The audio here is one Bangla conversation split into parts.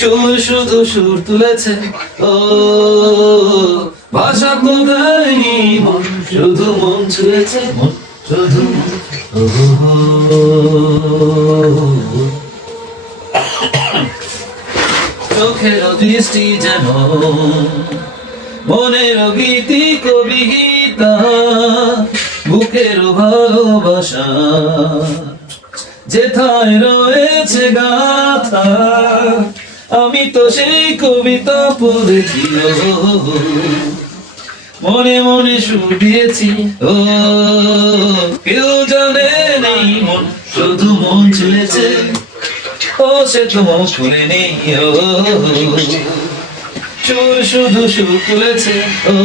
সুর শুধু সুর তুলেছে ও ভাষা তো দেয়নি মন শুধু মন ছুঁয়েছে মন শুধু চোখের দৃষ্টি যেন মনের গীতি কবিতা বুকের ভালোবাসা যেথায় রয়েছে গাথা আমি তো সেই কবিতা পড়েছি মনে মনে সুর দিয়েছি ও কেউ জানে নেই মন শুধু মন ছুঁয়েছে ও সে তো মন শুনে নেই ও সুর শুধু সুর তুলেছে ও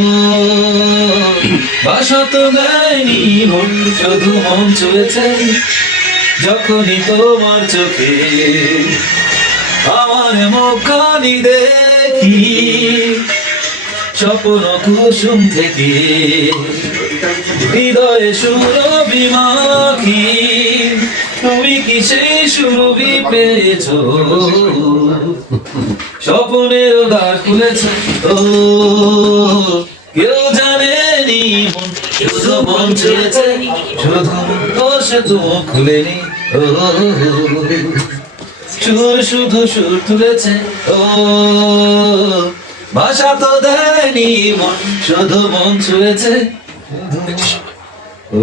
ভাষা তো দেয়নি মন শুধু মন ছুঁয়েছে যখনই তোমার চোখে আমার মুখখানি দেখি স্বপ্ন কুসুম থেকে হৃদয়ে সুরভি মাখি তুমি কি সেই সুরভি পেয়েছ স্বপ্নের দ্বার খুলেছ ও কেউ জানেনি মন শুধু মন ছুঁয়েছে শুধু সে তো খুলেনি ও সুর শুধু সুর তুলেছে ও ভাষা তো দেয়নি মন শুধু মন ছুঁয়েছে ও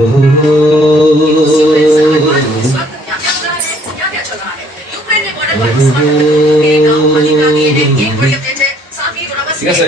ঠিক আছে।